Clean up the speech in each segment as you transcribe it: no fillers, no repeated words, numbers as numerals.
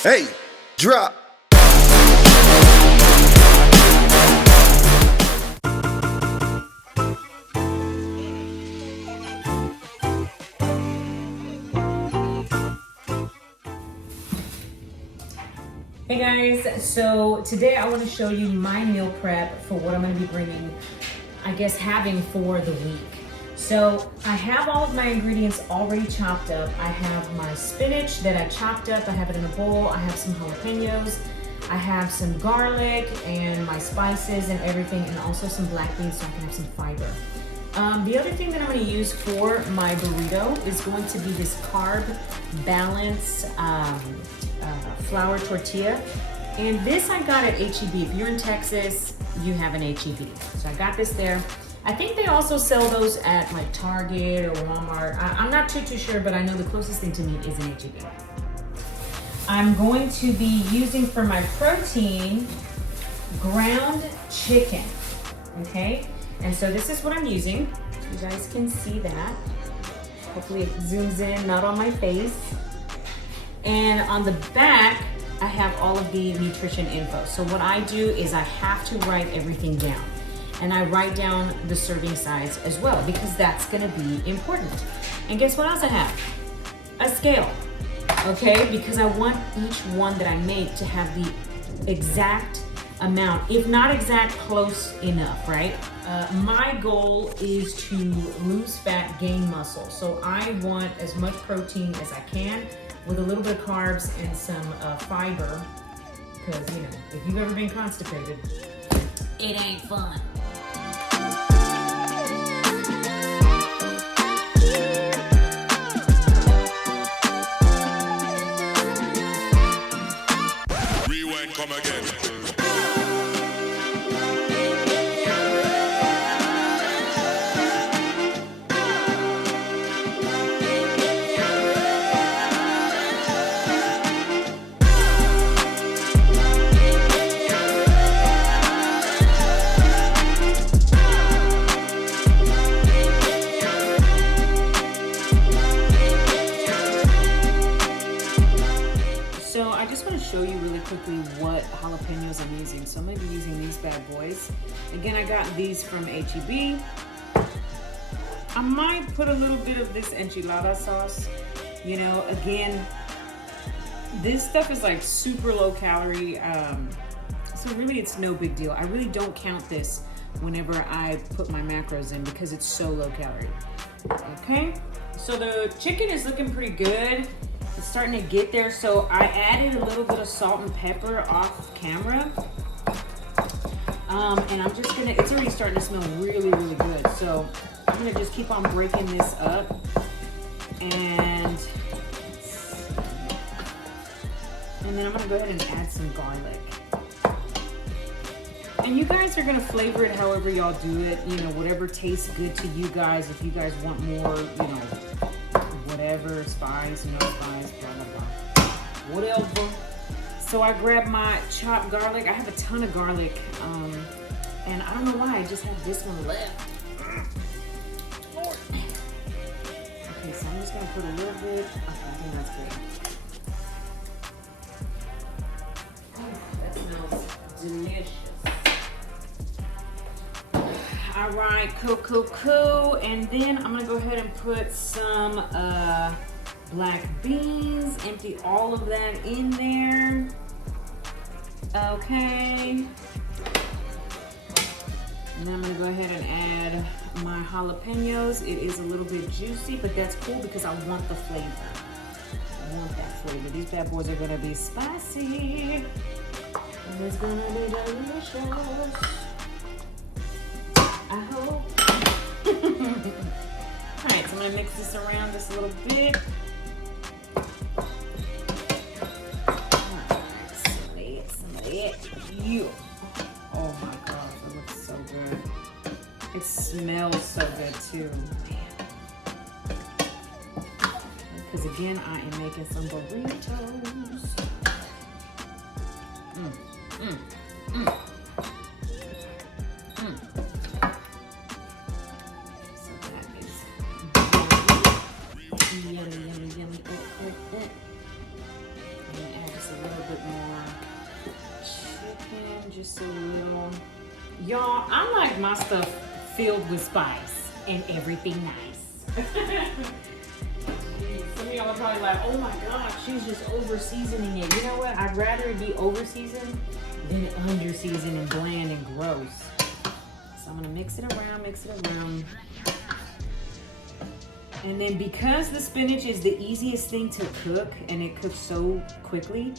Hey, drop. Hey guys, so today I want to show you my meal prep for what I'm going to be bringing, I guess having for the week. So I have all of my ingredients already chopped up. I have my spinach that I chopped up, I have it in a bowl, I have some jalapenos, I have some garlic and my spices and everything, and also some black beans so I can have some fiber. The other thing that I'm going to use for my burrito is going to be this Carb Balance flour tortilla, and this I got at HEB. If you're in Texas, you have an HEB. So I got this there. I think they also sell those at like Target or Walmart. I'm not too sure, but I know the closest thing to me is an HEB. I'm going to be using for my protein ground chicken, okay? And so this is what I'm using. You guys can see that. Hopefully it zooms in, not on my face. And on the back, I have all of the nutrition info. So what I do is I have to write everything down. And I write down the serving size as well, because that's gonna be important. And guess what else I have? A scale, okay? Because I want each one that I make to have the exact amount, if not exact, close enough, right? My goal is to lose fat, gain muscle. So I want as much protein as I can, with a little bit of carbs and some fiber, because you know, if you've ever been constipated, it ain't fun. Rewind, come again. So I just want to show you really quickly what jalapenos I'm using. So I'm going to be using these bad boys. Again, I got these from HEB. I might put a little bit of this enchilada sauce. You know, again, this stuff is like super low calorie. So really it's no big deal. I really don't count this whenever I put my macros in because it's so low calorie. Okay, so the chicken is looking pretty good. It's starting to get there, so I added a little bit of salt and pepper off camera. And I'm just gonna, it's already starting to smell really, really good. So I'm gonna just keep on breaking this up. And then I'm gonna go ahead and add some garlic. And you guys are gonna flavor it however y'all do it, you know, whatever tastes good to you guys. If you guys want more, you know, whatever, spice, no spice, blah, blah, blah, whatever. So I grabbed my chopped garlic. I have a ton of garlic, and I don't know why, I just have this one left. Okay, so I'm just gonna put a little bit. Okay, I think that's good. Oh, that smells delicious. All right, cool. And then I'm gonna go ahead and put some black beans, empty all of that in there. Okay. And then I'm gonna go ahead and add my jalapenos. It is a little bit juicy, but that's cool because I want the flavor. I want that flavor. These bad boys are gonna be spicy. And it's gonna be delicious. I hope. Alright, so I'm gonna mix this around just a little bit. Alright, some of it. You. Oh my gosh, it looks so good. It smells so good too. Because again, I am making some burritos. Yummy. I'm gonna add just a little just so little. Y'all, I like my stuff filled with spice and everything nice. Some of y'all are probably like, oh my God, she's just over seasoning it. You know what? I'd rather it be over seasoned than under seasoned and bland and gross. So I'm gonna mix it around. And then because the spinach is the easiest thing to cook and it cooks so quickly,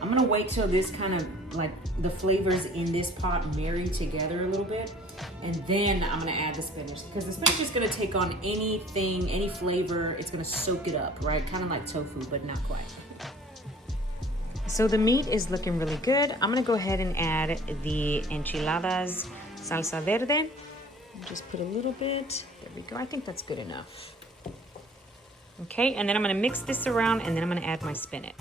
I'm gonna wait till this kind of like the flavors in this pot marry together a little bit. And then I'm gonna add the spinach because the spinach is gonna take on anything, any flavor. It's gonna soak it up, right? Kind of like tofu, but not quite. So the meat is looking really good. I'm gonna go ahead and add the enchiladas salsa verde. Just put a little bit, there we go. I think that's good enough. Okay, and then I'm gonna mix this around and then I'm gonna add my spinach.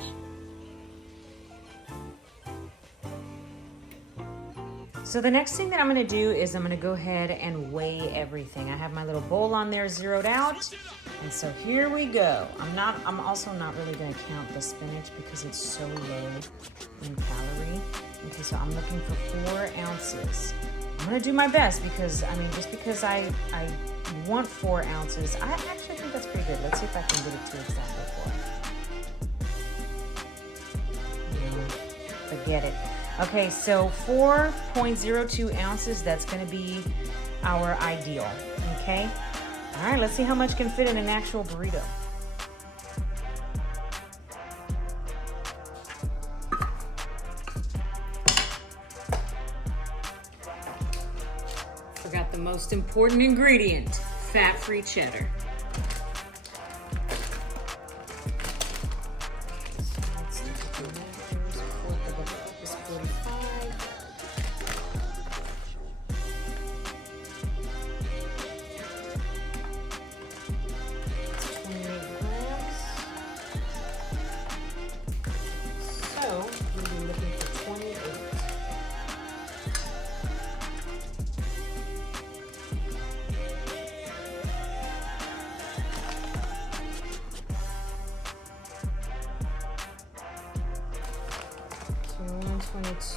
So the next thing that I'm gonna do is I'm gonna go ahead and weigh everything. I have my little bowl on there zeroed out. And so here we go. I'm also not really gonna count the spinach because it's so low in calorie. Okay, so I'm looking for 4 ounces. I'm gonna do my best because, I mean, just because I want 4 ounces, I actually think that's pretty good. Let's see if I can get it to exactly 4. No, forget it. Okay, so 4.02 ounces, that's gonna be our ideal, okay? All right, let's see how much can fit in an actual burrito. Forgot the most important ingredient, fat-free cheddar.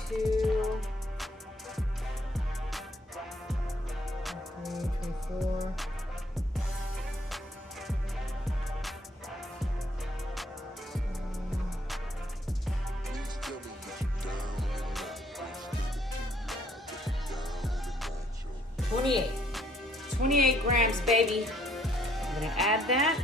Two, 24. $28. 28 grams, baby. I'm gonna add that.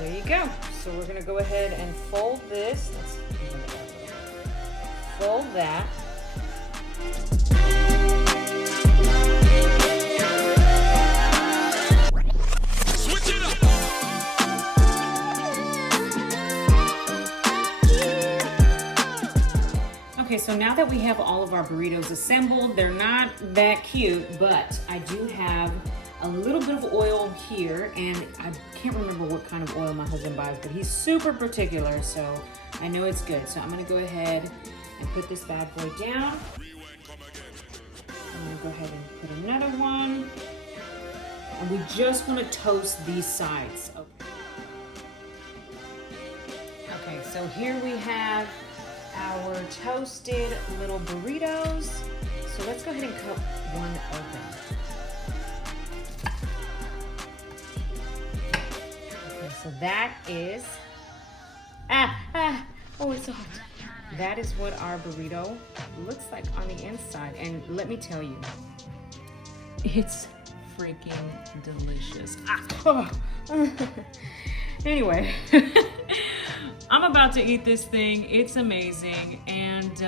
There you go. So we're gonna go ahead and fold this. Let's fold that. Switch it up. Okay, so now that we have all of our burritos assembled, they're not that cute, but I do have a little bit of oil here, and I can't remember what kind of oil my husband buys, but he's super particular, so I know it's good. So I'm gonna go ahead and put this bad boy down. I'm gonna go ahead and put another one. And we just wanna toast these sides. Okay, so here we have our toasted little burritos. So let's go ahead and cut one open. So that is, oh, it's so hot. That is what our burrito looks like on the inside. And let me tell you, it's freaking delicious. Anyway, I'm about to eat this thing. It's amazing. And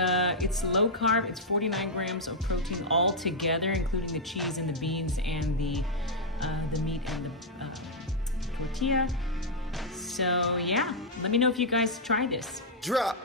it's low carb. It's 49 grams of protein all together, including the cheese and the beans and the meat and the tortilla. So yeah, let me know if you guys try this. Drop.